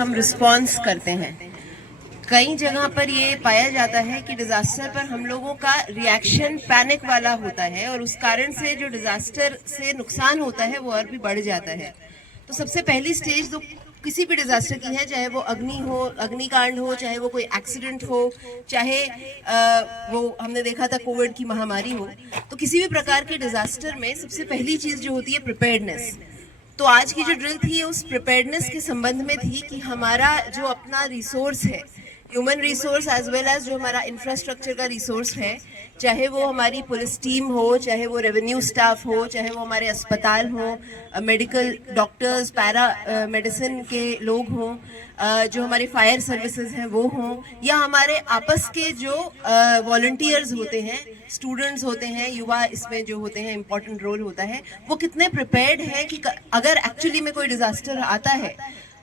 हम रिस्पॉन्स करते हैं। कई जगह पर ये पाया जाता है कि डिजास्टर पर हम लोगों का रिएक्शन पैनिक वाला होता है और उस कारण से जो डिजास्टर से नुकसान होता है वो और भी बढ़ जाता है। तो सबसे पहली स्टेज तो किसी भी डिजास्टर की है, चाहे वो अग्निकांड हो, चाहे वो कोई एक्सीडेंट हो, चाहे वो हमने देखा था कोविड की महामारी हो, तो किसी भी प्रकार के डिजास्टर में सबसे पहली चीज जो होती है प्रिपेयर्डनेस। तो आज की जो ड्रिल थी उस प्रिपेयर्डनेस के संबंध में थी कि हमारा जो अपना रिसोर्स है, human resource as well as जो हमारा इंफ्रास्ट्रक्चर का रिसोर्स है, चाहे वो हमारी पुलिस टीम हो, चाहे वो रेवेन्यू स्टाफ हो, चाहे वो हमारे अस्पताल हो, मेडिकल डॉक्टर्स, पैरा मेडिसिन के लोग हों, जो हमारे फायर सर्विसेज हैं वो हों, या हमारे आपस के जो वॉलंटियर्स होते हैं, स्टूडेंट्स होते हैं, युवा इसमें जो होते हैं, इंपॉर्टेंट रोल होता है, वो कितने प्रिपेयर्ड हैं कि अगर एक्चुअली में कोई डिजास्टर आता है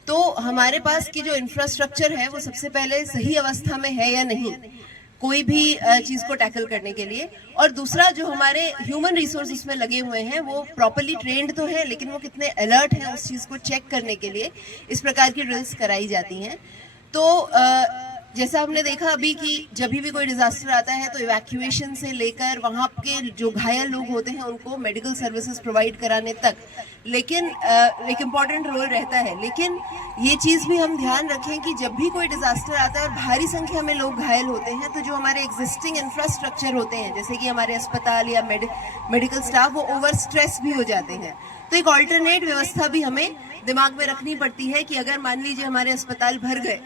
तो हमारे पास की जो इंफ्रास्ट्रक्चर है वो सबसे पहले सही अवस्था में है या नहीं, कोई भी चीज को टैकल करने के लिए। और दूसरा जो हमारे ह्यूमन रिसोर्स उसमें लगे हुए हैं वो प्रॉपर्ली ट्रेंड तो है, लेकिन वो कितने अलर्ट हैं उस चीज को चेक करने के लिए इस प्रकार की ड्रिल्स कराई जाती हैं। तो जैसा हमने देखा अभी कि जब भी कोई डिजास्टर आता है तो इवैक्यूएशन से लेकर वहाँ के जो घायल लोग होते हैं उनको मेडिकल सर्विसेज प्रोवाइड कराने तक लेकिन एक इम्पॉर्टेंट रोल रहता है। लेकिन ये चीज़ भी हम ध्यान रखें कि जब भी कोई डिजास्टर आता है और भारी संख्या में लोग घायल होते हैं तो जो हमारे एग्जिस्टिंग इंफ्रास्ट्रक्चर होते हैं, जैसे कि हमारे अस्पताल या मेडिकल स्टाफ, वो ओवर स्ट्रेस भी हो जाते हैं। तो एक ऑल्टरनेट व्यवस्था भी हमें दिमाग में रखनी पड़ती है कि अगर मान लीजिए हमारे अस्पताल भर गए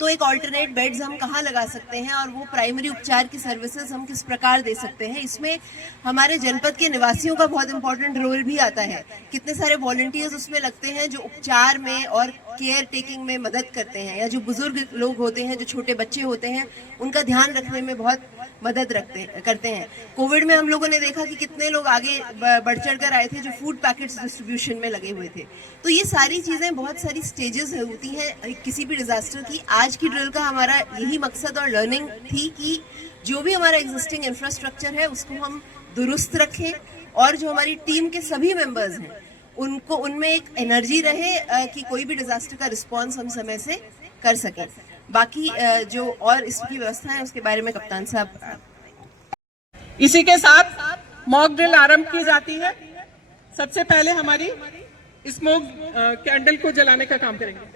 तो एक ऑल्टरनेट बेड्स हम कहाँ लगा सकते हैं और वो प्राइमरी उपचार की सर्विसेज हम किस प्रकार दे सकते हैं। इसमें हमारे जनपद के निवासियों का बहुत इंपॉर्टेंट रोल भी आता है। कितने सारे वॉलंटियर्स उसमें लगते हैं जो उपचार में और केयर टेकिंग में मदद करते हैं, या जो बुजुर्ग लोग होते हैं, जो छोटे बच्चे होते हैं, उनका ध्यान रखने में बहुत मदद करते हैं। कोविड में हम लोगों ने देखा कि कितने लोग आगे बढ़ चढ़ कर आए थे जो फूड पैकेट्स डिस्ट्रीब्यूशन में लगे हुए थे। तो ये सारी चीज़ें, बहुत सारी स्टेजेस होती हैं किसी भी डिजास्टर की। आज की ड्रिल का हमारा यही मकसद और लर्निंग थी कि जो भी हमारा एग्जिस्टिंग इंफ्रास्ट्रक्चर है उसको हम दुरुस्त रखें और जो हमारी टीम के सभी मेंबर्स हैं उनको उनमें एक एनर्जी रहे कि कोई भी डिजास्टर का रिस्पॉन्स हम समय से कर सकें। बाकी जो और इसकी व्यवस्था है उसके बारे में कप्तान साहब। इसी के साथ मॉक ड्रिल आरंभ की जाती है। सबसे पहले हमारी स्मोक कैंडल को जलाने का काम करेंगे।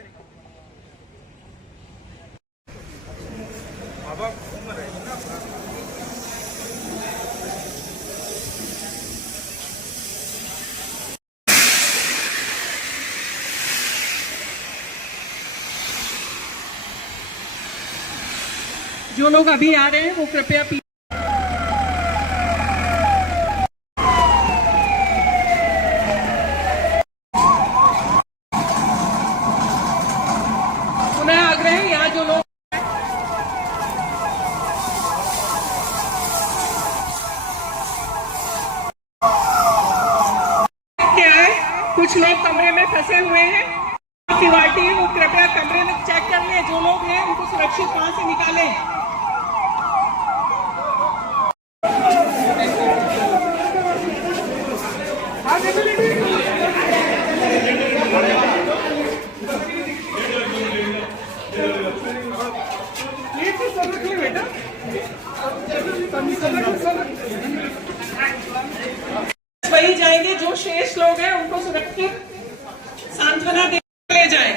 जो लोग अभी आ रहे हैं वो कृपया पुनः आग्रह, यहाँ जो लोग क्या है, कुछ लोग कमरे में फंसे हुए हैं, सिक्योरिटी वो कृपया कमरे में चेक कर लें। जो लोग हैं उनको सुरक्षित वहां से निकालें। वही जाएंगे, जो शेष लोग हैं उनको सुरक्षित सांत्वना दे ले जाए।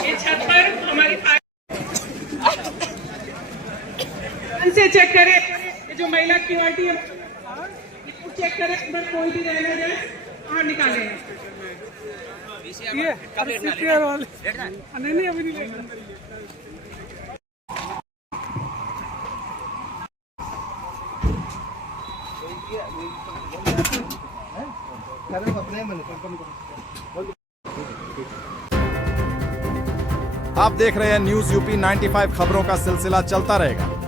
ये छत पर हमारी से चेक करें, ये जो महिला सिक्योरिटी है इसको चेक करें, अंदर कोई भी रह न जाए, बाहर निकालें। ये नहीं अभी नहीं आप देख रहे हैं न्यूज यूपी 95 खबरों का सिलसिला चलता रहेगा।